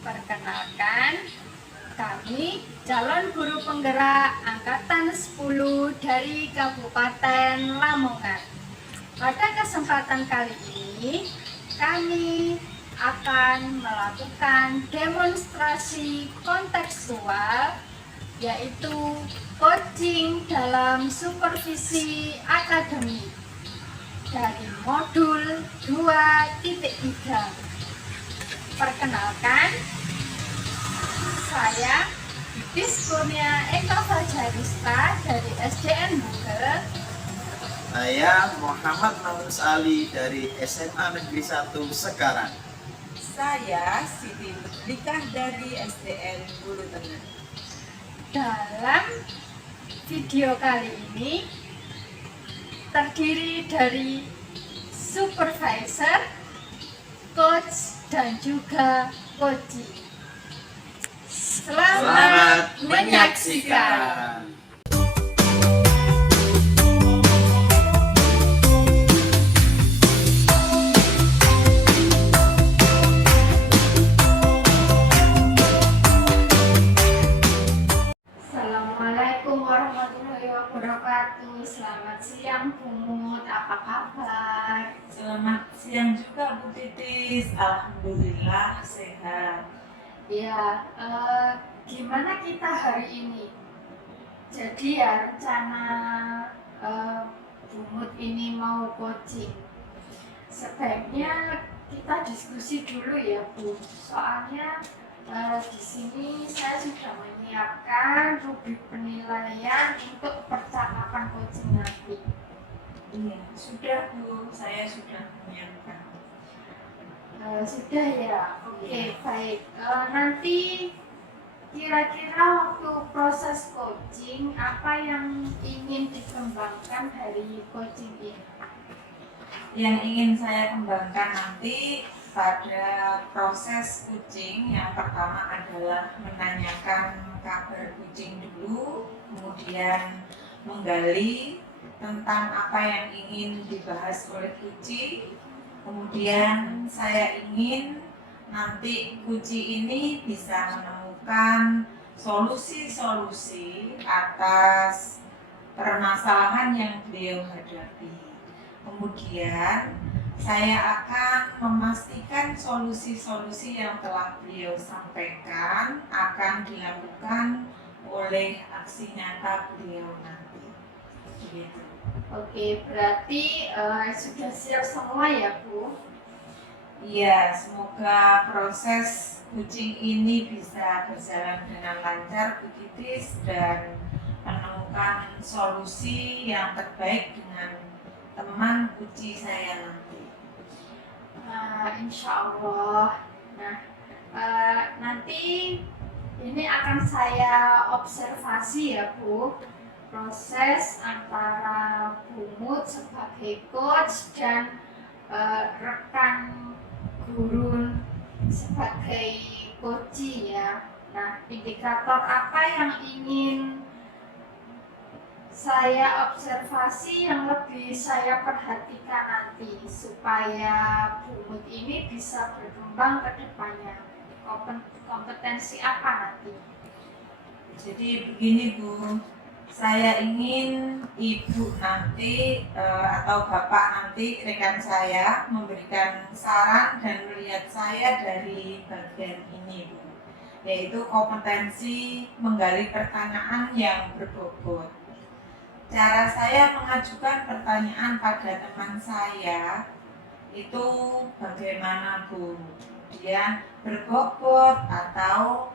Perkenalkan, kami calon guru penggerak angkatan 10 dari Kabupaten Lamongan. Pada kesempatan kali ini, kami akan melakukan demonstrasi kontekstual, yaitu coaching dalam supervisi akademik dari modul 2.3. Perkenalkan, saya Bibis Kurnia Eka Fajarista dari SDN Bugel. Saya Muhammad Namus Ali dari SMA Negeri 1 Sekarang. Saya Siti Nikah dari SDN Bulu Tengah. Dalam video kali ini terdiri dari supervisor, coach, dan juga coaching. Selamat menyaksikan. Assalamualaikum warahmatullahi wabarakatuh. Selamat siang Bumut, apa kabar? Selamat siang juga Bu Titis. Alhamdulillah sehat. Ya, gimana kita hari ini? Jadi ya rencana Bumut ini mau coaching. Sebaiknya kita diskusi dulu ya Bu. Soalnya di sini saya sudah menyiapkan rubrik penilaian untuk percakapan coaching nanti. Iya, sudah Bu, saya sudah menyiapkan. Sudah ya, oke, baik. Nanti kira-kira waktu proses coaching apa yang ingin dikembangkan dari coaching ini? Yang ingin saya kembangkan nanti pada proses kucing, yang pertama adalah menanyakan kabar kucing dulu, kemudian menggali tentang apa yang ingin dibahas oleh kucing. Kemudian saya ingin nanti kucing ini bisa menemukan solusi-solusi atas permasalahan yang beliau hadapi. Kemudian saya akan memastikan solusi-solusi yang telah beliau sampaikan akan dilakukan oleh aksi nyata beliau nanti. Begitu. Oke, berarti sudah siap semua ya Bu? Iya, semoga proses kucing ini bisa berjalan dengan lancar, Bu Titis, dan menemukan solusi yang terbaik dengan teman kucing saya nanti. Insya Allah. Nah, nanti ini akan saya observasi ya Bu, proses antara Bumut sebagai coach dan rekan guru sebagai coaching ya. Nah, indikator apa yang ingin saya observasi yang lebih saya perhatikan nanti supaya Bumut ini bisa berkembang ke depannya? Kompetensi apa nanti? Jadi begini Bu, saya ingin Ibu nanti atau Bapak nanti rekan saya memberikan saran dan melihat saya dari bagian ini Bu, yaitu kompetensi menggali pertanyaan yang berbobot. Cara saya mengajukan pertanyaan pada teman saya itu bagaimana Bu? Dia berbobot atau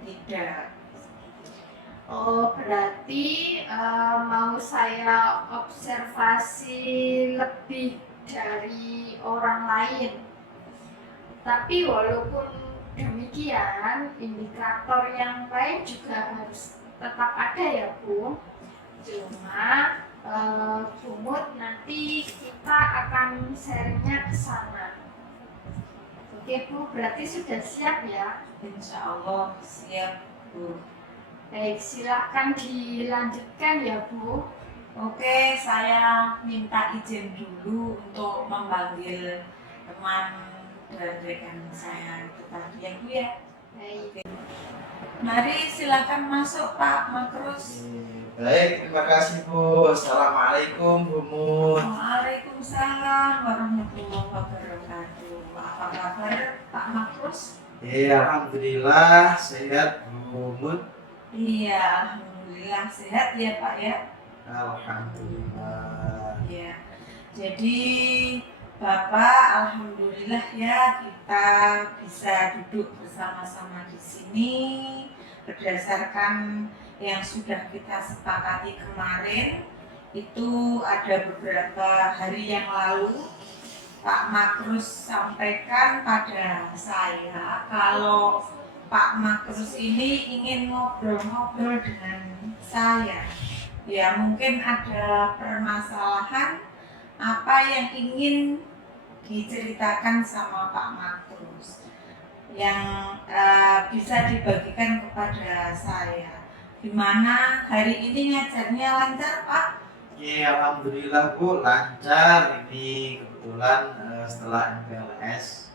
tidak? Oh, berarti mau saya observasi lebih dari orang lain. Tapi walaupun demikian, indikator yang lain juga harus tetap ada ya Bu. Cuma Bumut nanti kita akan sharingnya ke sana. Oke Bu, berarti sudah siap ya? Insya Allah siap Bu. Baik, silahkan dilanjutkan ya Bu. Oke, saya minta izin dulu untuk memanggil teman dan rekan saya itu tadi ya Bu ya. Baik. Mari silakan masuk Pak Makrus. Baik, terima kasih Bu. Assalamualaikum Bu Mut. Waalaikumsalam warahmatullahi wabarakatuh. Apa kabar Pak Makrus? Alhamdulillah sehat Bu Mut. Iya, alhamdulillah sehat ya Pak ya. Alhamdulillah. Ya, jadi Bapak, alhamdulillah ya kita bisa duduk bersama-sama di sini berdasarkan yang sudah kita sepakati kemarin. Itu ada beberapa hari yang lalu Pak Makrus sampaikan pada saya kalau Pak Makrus ini ingin ngobrol-ngobrol dengan saya. Ya mungkin ada permasalahan apa yang ingin diceritakan sama Pak Makrus yang bisa dibagikan kepada saya. Gimana hari ini ngajarnya lancar Pak? Alhamdulillah Bu, lancar. Ini kebetulan setelah MPLS.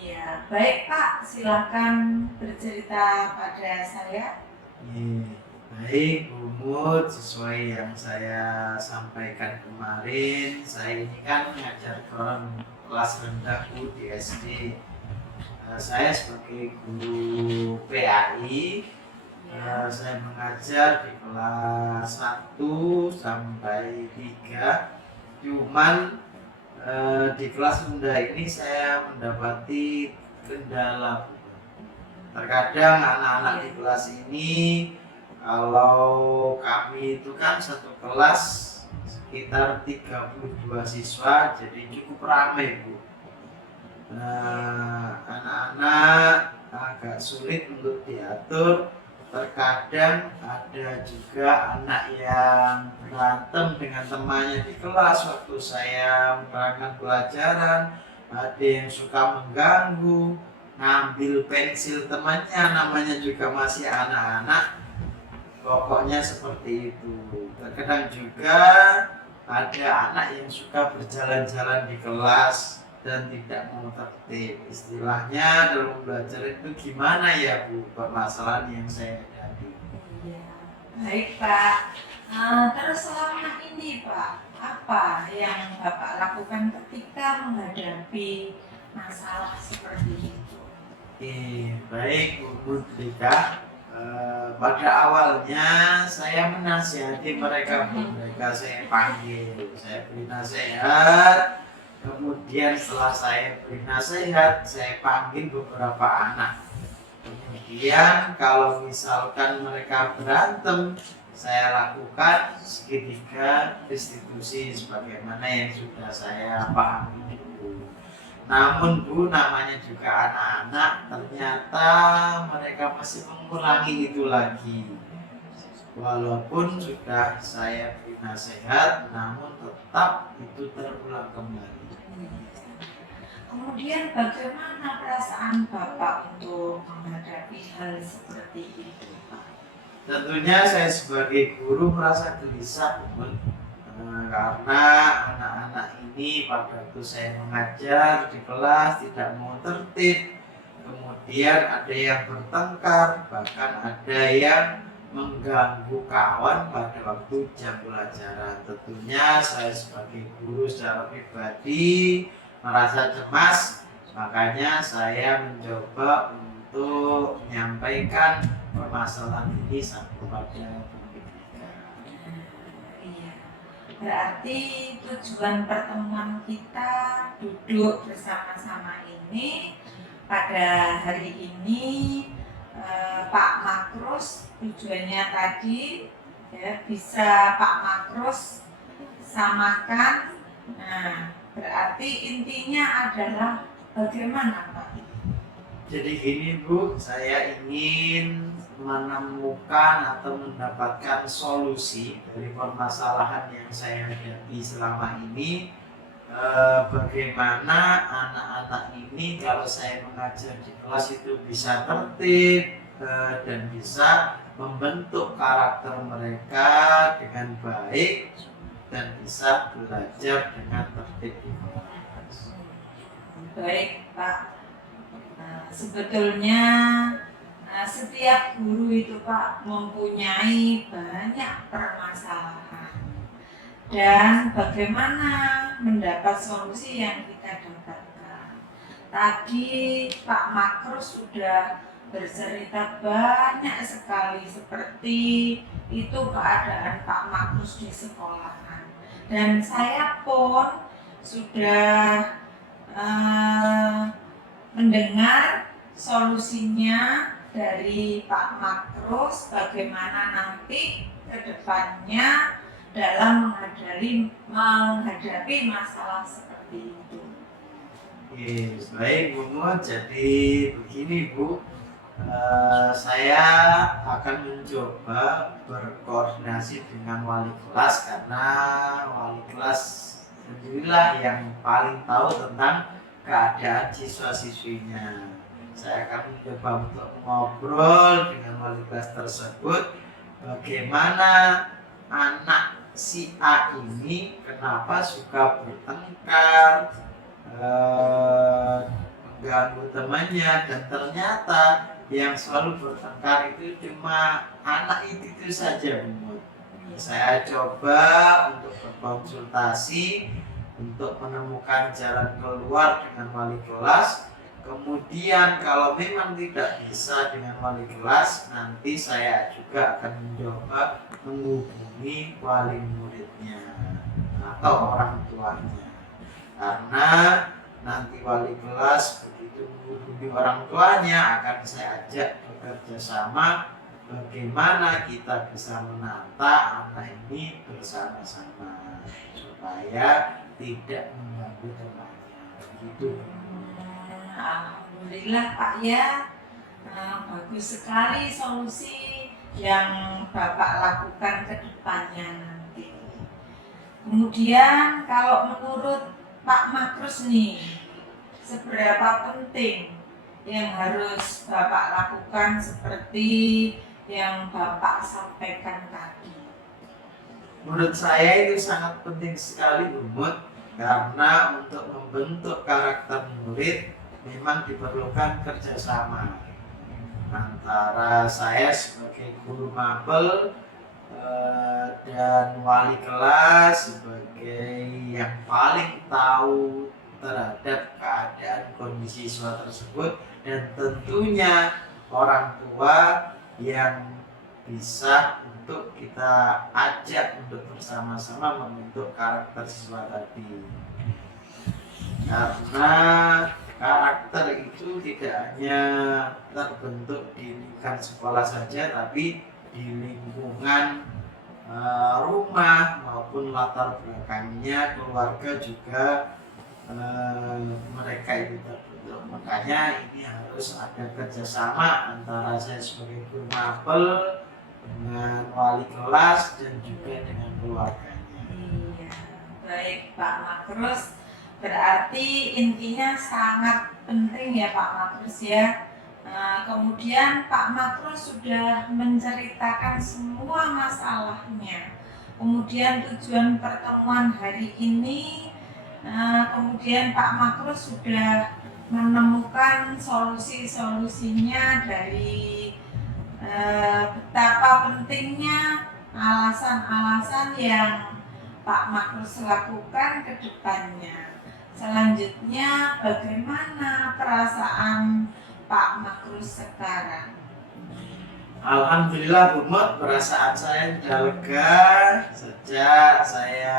Ya baik Pak, silakan bercerita pada saya. Baik Bu Mut, sesuai yang saya sampaikan kemarin, saya ini kan mengajar kelas rendah Bu di SD. Saya sebagai guru PAI, saya mengajar di kelas 1 sampai 3. Cuman di kelas rendah ini saya mendapati kendala. Terkadang anak-anak di kelas ini, kalau kami itu kan satu kelas sekitar 32 siswa, jadi cukup ramai Bu. Anak-anak agak sulit untuk diatur. Terkadang ada juga anak yang berantem dengan temannya di kelas waktu saya menerangkan pelajaran. Ada yang suka mengganggu, ngambil pensil temannya, namanya juga masih anak-anak. Pokoknya seperti itu. Terkadang juga ada anak yang suka berjalan-jalan di kelas dan tidak mau tertib. Istilahnya dalam belajar itu gimana ya Bu, permasalahan yang saya hadapi. Iya, baik Pak. Terus selama ini Pak, apa yang Bapak lakukan ketika menghadapi masalah seperti itu? Baik Bu Mudrika. Pada awalnya saya menasihati mereka, mereka saya panggil, saya beri nasihat. Kemudian setelah saya beri nasihat, saya panggil beberapa anak. Kemudian kalau misalkan mereka berantem, saya lakukan segitiga restitusi sebagaimana yang sudah saya pahami dulu. Namun Bu, namanya juga anak-anak, ternyata mereka masih mengulangi itu lagi. Walaupun sudah saya beri nasihat, namun tetap itu terulang kembali. Kemudian bagaimana perasaan Bapak untuk menghadapi hal seperti itu Pak? Tentunya saya sebagai guru merasa gelisah, Bu. Karena anak-anak ini pada waktu saya mengajar di kelas tidak mau tertib, kemudian ada yang bertengkar, bahkan ada yang mengganggu kawan pada waktu jam pelajaran. Tentunya saya sebagai guru secara pribadi merasa cemas, makanya saya mencoba untuk menyampaikan permasalahan ini kepada Berarti tujuan pertemuan kita duduk bersama-sama ini pada hari ini Pak Makrus tujuannya tadi ya, bisa Pak Makrus samakan. Nah, berarti intinya adalah bagaimana Pak? Jadi gini Bu, saya ingin menemukan atau mendapatkan solusi dari permasalahan yang saya hadapi selama ini. Bagaimana anak-anak ini kalau saya mengajar di kelas itu bisa tertib dan bisa membentuk karakter mereka dengan baik dan bisa belajar dengan tertib di kelas. Baik Pak. Sebetulnya setiap guru itu Pak mempunyai banyak permasalahan, dan bagaimana mendapat solusi yang kita dapatkan. Tadi Pak Makrus sudah bercerita banyak sekali seperti itu keadaan Pak Makrus di sekolahan, dan saya pun sudah mendengar solusinya dari Pak Makrus bagaimana nanti ke depannya dalam menghadapi masalah seperti itu. Yes, baik Bu Mut. Jadi begini Bu, saya akan mencoba berkoordinasi dengan wali kelas, karena wali kelas sendirilah yang paling tahu tentang keadaan siswa-siswinya. Saya akan mencoba untuk ngobrol dengan wali kelas tersebut bagaimana anak si A ini kenapa suka bertengkar, mengganggu temannya, dan ternyata yang selalu bertengkar itu cuma anak itu saja Bu. Saya coba untuk berkonsultasi untuk menemukan jalan keluar dengan wali kelas. Kemudian kalau memang tidak bisa dengan wali kelas, nanti saya juga akan mencoba menghubungi wali muridnya atau orang tuanya. Karena nanti wali kelas begitu menghubungi orang tuanya akan saya ajak bekerja sama bagaimana kita bisa menata anak ini bersama-sama supaya tidak mengganggu temannya. Begitu. Alhamdulillah Pak ya, bagus sekali solusi yang Bapak lakukan ke depannya nanti. Kemudian kalau menurut Pak Makrus nih, seberapa penting yang harus Bapak lakukan seperti yang Bapak sampaikan tadi? Menurut saya itu sangat penting sekali Bu Mut, karena untuk membentuk karakter murid memang diperlukan kerjasama antara saya sebagai guru mapel dan wali kelas sebagai yang paling tahu terhadap keadaan kondisi siswa tersebut, dan tentunya orang tua yang bisa untuk kita ajak untuk bersama-sama membentuk karakter siswa tadi. Karena karakter itu tidak hanya terbentuk di lingkungan sekolah saja, tapi di lingkungan rumah maupun latar belakangnya keluarga juga mereka itu terbentuk. Makanya ini harus ada kerjasama antara saya sebagai guru mapel dengan wali kelas dan juga dengan keluarganya. Iya, baik Pak Makrus. Berarti intinya sangat penting ya Pak Makrus ya. Kemudian Pak Makrus sudah menceritakan semua masalahnya. Kemudian tujuan pertemuan hari ini, kemudian Pak Makrus sudah menemukan solusi-solusinya dari betapa pentingnya alasan-alasan yang Pak Makrus lakukan ke depannya. Selanjutnya, bagaimana perasaan Pak Makrus sekarang? Alhamdulillah Bu Mut, perasaan saya sudah lega sejak saya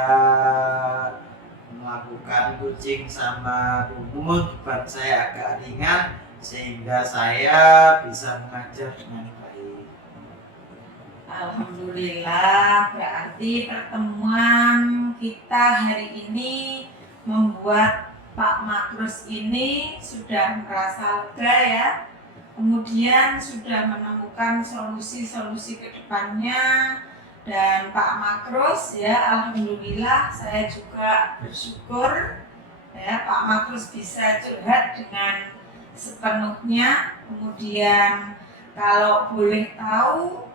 melakukan coaching sama Bu Mut. Beban saya agak ringan sehingga saya bisa mengajar dengan baik. Alhamdulillah, berarti pertemuan kita hari ini membuat Pak Makrus ini sudah merasa lega ya. Kemudian sudah menemukan solusi-solusi ke depannya, dan Pak Makrus ya, alhamdulillah saya juga bersyukur ya Pak Makrus bisa curhat dengan sepenuhnya. Kemudian kalau boleh tahu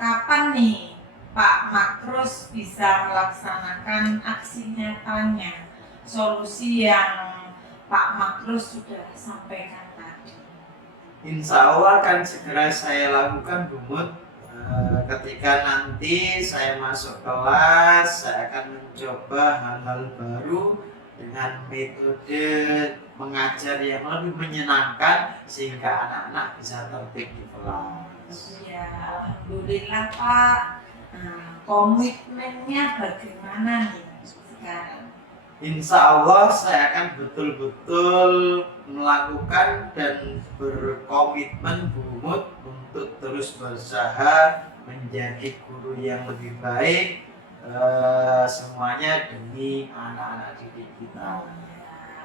kapan nih Pak Makrus bisa melaksanakan aksi nyatanya, solusi yang Pak Makrus sudah sampaikan tadi? Insya Allah akan segera saya lakukan, Bu Mut. Ketika nanti saya masuk kelas, saya akan mencoba hal-hal baru dengan metode mengajar yang lebih menyenangkan sehingga anak-anak bisa tertib di kelas. Ya, alhamdulillah Pak. Komitmennya bagaimana nih sekarang? Insya Allah saya akan betul-betul melakukan dan berkomitmen, Bu Mut, untuk terus berusaha menjadi guru yang lebih baik, semuanya demi anak-anak didik kita.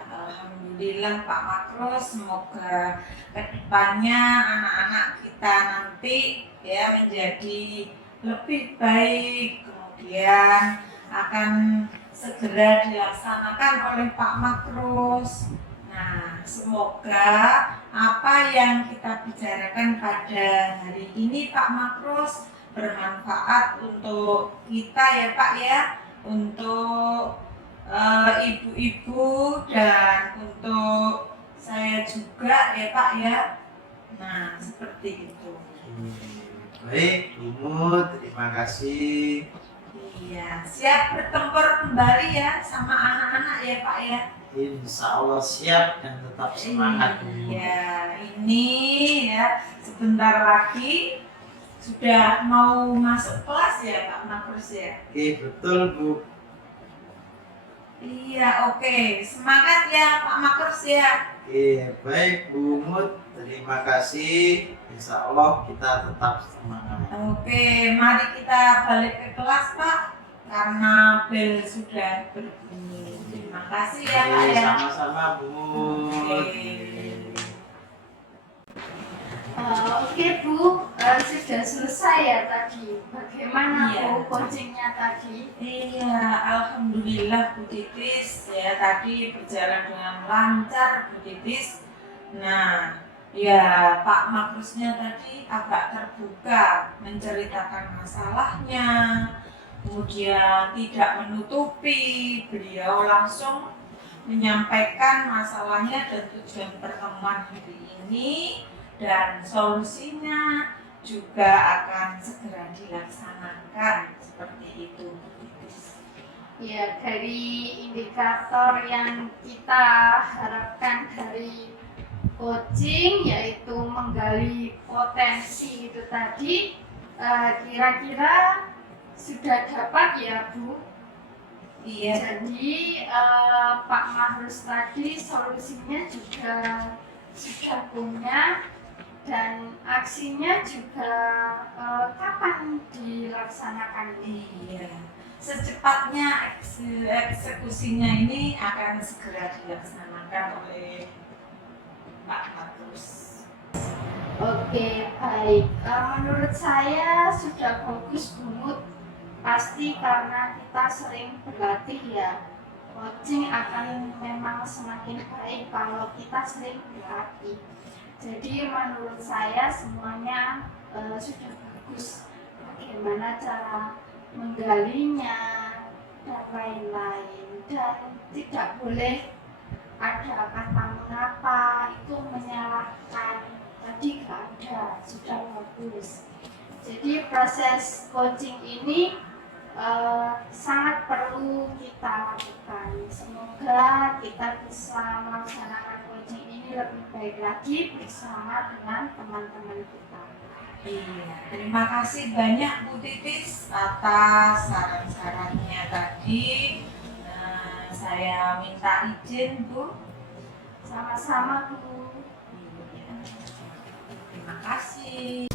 Alhamdulillah Pak Makrus, semoga kedepannya anak-anak kita nanti ya menjadi lebih baik, kemudian akan segera dilaksanakan oleh Pak Makrus. Nah, semoga apa yang kita bicarakan pada hari ini Pak Makrus bermanfaat untuk kita ya Pak ya, untuk ibu-ibu dan untuk saya juga ya Pak ya. Nah, seperti itu. Baik, Bu Mut, terima kasih. Iya, siap bertempur kembali ya sama anak-anak ya Pak ya. Insya Allah siap dan tetap semangat, Bu Mut. Iya, ini ya sebentar lagi sudah mau masuk kelas ya Pak Makrus ya. Oke, betul, Bu. Iya, oke. Semangat ya Pak Makrus ya. Oke, baik Bu Mut, terima kasih. Insya Allah kita tetap semangat. Oke, mari kita balik ke kelas Pak, karena bel sudah berbunyi. Terima kasih ya Pak Oke, ya. sama-sama Bu Mut. Oke Bu, sudah selesai ya tadi. Bagaimana Iya. Bu coachingnya tadi? Iya, alhamdulillah Bu Titis ya, tadi berjalan dengan lancar Bu Titis. Nah, ya Pak Makrusnya tadi agak terbuka menceritakan masalahnya, kemudian tidak menutupi, beliau langsung menyampaikan masalahnya dan tujuan pertemuan hari ini dan solusinya juga akan segera dilaksanakan seperti itu. Ya, dari indikator yang kita harapkan dari coaching yaitu menggali potensi itu tadi, kira-kira sudah dapat ya Bu? Iya. Jadi Pak Makrus tadi solusinya juga sudah punya dan aksinya juga kapan dilaksanakan? Iya. Secepatnya eksekusinya ini akan segera dilaksanakan oleh Pak Makrus. Oke, baik. Menurut saya sudah bagus Bu Mut. Pasti karena kita sering berlatih ya. Coaching akan memang semakin baik kalau kita sering berlatih. Jadi menurut saya semuanya sudah bagus. Bagaimana cara menggalinya dan lain-lain, dan tidak boleh ada kata mengapa itu menyalahkan, tadi nggak ada, sudah bagus. Jadi proses coaching ini sangat perlu kita lakukan. Semoga kita bisa melaksanakan coaching ini lebih baik lagi bersama dengan teman-teman kita. Iya, terima kasih banyak Bu Titis atas saran-sarannya tadi. Saya minta izin Bu. Sama-sama Bu. Iya. Terima kasih.